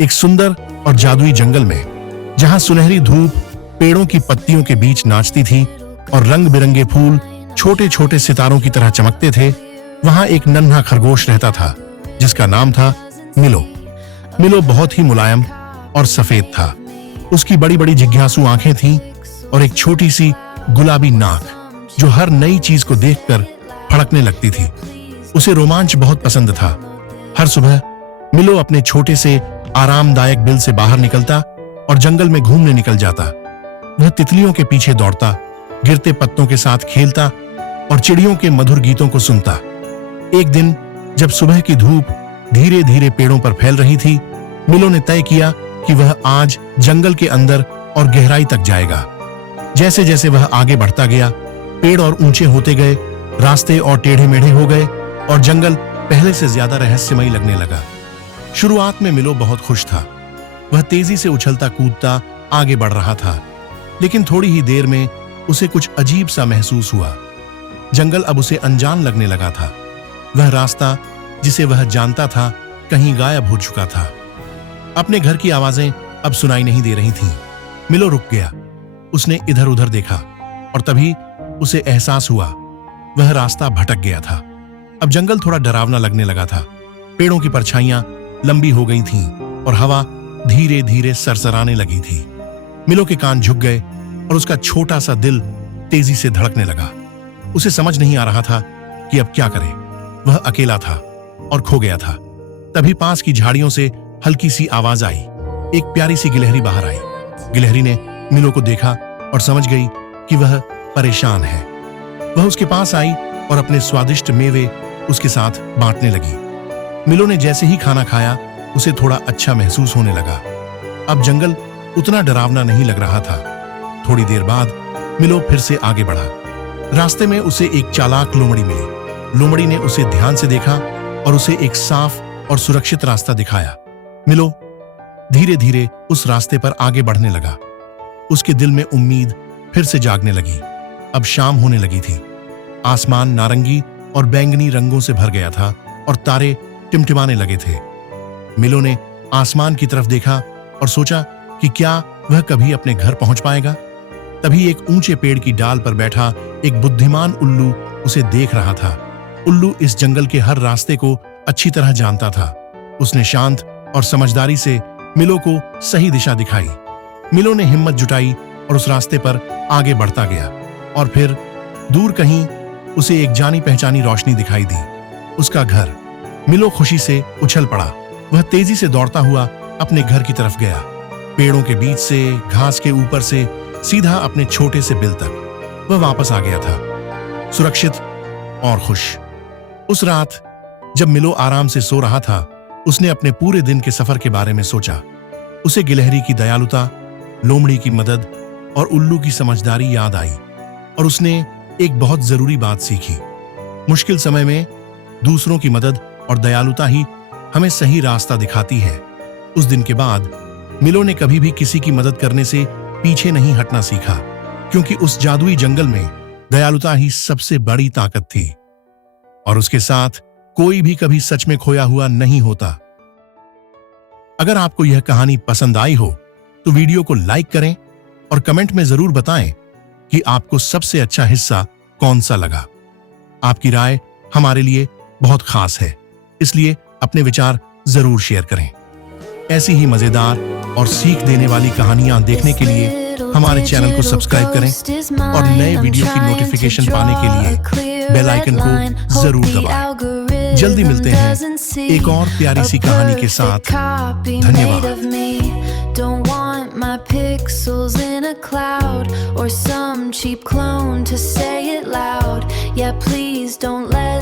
एक सुंदर और जादुई जंगल में, जहां सुनहरी धूप पेड़ों की पत्तियों के बीच नाचती थी और रंग बिरंगे फूल छोटे छोटे सितारों की तरह चमकते थे, वहां एक नन्हा खरगोश रहता था जिसका नाम था मिलो। मिलो बहुत ही मुलायम और सफेद था। उसकी बड़ी बड़ी जिज्ञासु आंखें थीं और एक छोटी सी गुलाबी नाक जो हर नई चीज को देखकर फड़कने लगती थी। उसे रोमांच बहुत पसंद था। हर सुबह मिलो अपने छोटे से आरामदायक बिल से बाहर निकलता और जंगल में घूमने निकल जाता। वह तितलियों के पीछे दौड़ता, गिरते पत्तों के साथ खेलता और चिड़ियों के मधुर गीतों को सुनता। एक दिन जब सुबह की धूप धीरे धीरे पेड़ों पर फैल रही थी, मिलो ने तय किया कि वह आज जंगल के अंदर और गहराई तक जाएगा। जैसे जैसे वह आगे बढ़ता गया, पेड़ और ऊंचे होते गए, रास्ते और टेढ़े मेढ़े हो गए और जंगल पहले से ज्यादा रहस्यमयी लगने लगा। शुरुआत में मिलो बहुत खुश था। वह तेजी से उछलता कूदता आगे बढ़ रहा था, लेकिन थोड़ी ही देर में उसे कुछ अजीब सा महसूस हुआ। जंगल अब उसे अनजान लगने लगा था। वह रास्ता जिसे वह जानता था कहीं गायब हो चुका था। अपने घर की आवाजें अब सुनाई नहीं दे रही थीं। मिलो रुक गया। उसने इधर उधर देखा और तभी उसे एहसास हुआ वह रास्ता भटक गया था। अब जंगल थोड़ा डरावना लगने लगा था। पेड़ों की परछाइयां लंबी हो गई थीं और हवा धीरे धीरे सरसराने लगी थी। मिलो के कान झुक गए और उसका छोटा सा दिल तेजी से धड़कने लगा। उसे समझ नहीं आ रहा था कि अब क्या करे। वह अकेला था और खो गया था। तभी पास की झाड़ियों से हल्की सी आवाज आई। एक प्यारी सी गिलहरी बाहर आई। गिलहरी ने मिलो को देखा और समझ गई कि वह परेशान है। वह उसके पास आई और अपने स्वादिष्ट मेवे उसके साथ बांटने लगी। मिलो ने जैसे ही खाना खाया, उसे थोड़ा अच्छा महसूस होने लगा। अब जंगल उतना डरावना नहीं लग रहा था। थोड़ी देर बाद मिलो फिर से आगे बढ़ा। रास्ते में उसे एक चालाक लोमड़ी मिली। लोमड़ी ने उसे ध्यान से देखा और उसे एक साफ और सुरक्षित रास्ता दिखाया। मिलो धीरे धीरे उस रास्ते पर आगे बढ़ने लगा। उसके दिल में उम्मीद फिर से जागने लगी। अब शाम होने लगी थी। आसमान नारंगी और बैंगनी रंगों से भर गया था और तारे टिमटिमाने लगे थे। मिलो ने आसमान की तरफ देखा और सोचा कि क्या वह कभी अपने घर पहुंच पाएगा। तभी एक ऊंचे पेड़ की डाल पर बैठा एक बुद्धिमान उल्लू उसे देख रहा था। उल्लू इस जंगल के हर रास्ते को अच्छी तरह जानता था। उसने शांत और समझदारी से मिलो को सही दिशा दिखाई। मिलो ने हिम्मत जुटाई और उस रास्ते पर आगे बढ़ता गया और फिर दूर कहीं उसे एक जानी पहचानी रोशनी दिखाई दी। उसका घर। मिलो खुशी से उछल पड़ा। वह तेजी से दौड़ता हुआ अपने घर की तरफ गया। पेड़ों के बीच से, घास के ऊपर से सीधा अपने छोटे से बिल तक वह वापस आ गया था, सुरक्षित और खुश। उस रात जब मिलो आराम से सो रहा था, उसने अपने पूरे दिन के सफर के बारे में सोचा। उसे गिलहरी की दयालुता, लोमड़ी की मदद और उल्लू की समझदारी याद आई और उसने एक बहुत जरूरी बात सीखी। मुश्किल समय में दूसरों की मदद और दयालुता ही हमें सही रास्ता दिखाती है। उस दिन के बाद मिलो ने कभी भी किसी की मदद करने से पीछे नहीं हटना सीखा, क्योंकि उस जादुई जंगल में दयालुता ही सबसे बड़ी ताकत थी और उसके साथ कोई भी कभी सच में खोया हुआ नहीं होता। अगर आपको यह कहानी पसंद आई हो तो वीडियो को लाइक करें और कमेंट में जरूर बताएं कि आपको सबसे अच्छा हिस्सा कौन सा लगा। आपकी राय हमारे लिए बहुत खास है, इसलिए अपने विचार जरूर शेयर करें। ऐसी ही मजेदार और सीख देने वाली कहानियां देखने के लिए हमारे चैनल को सब्सक्राइब करें और नए वीडियो की नोटिफिकेशन पाने के लिए बेल आइकन को जरूर दबाएं। जल्दी मिलते हैं एक और प्यारी सी कहानी के साथ। धन्यवाद। Don't want my pixels in a cloud or some cheap clone to say it loud. Yeah, please don't let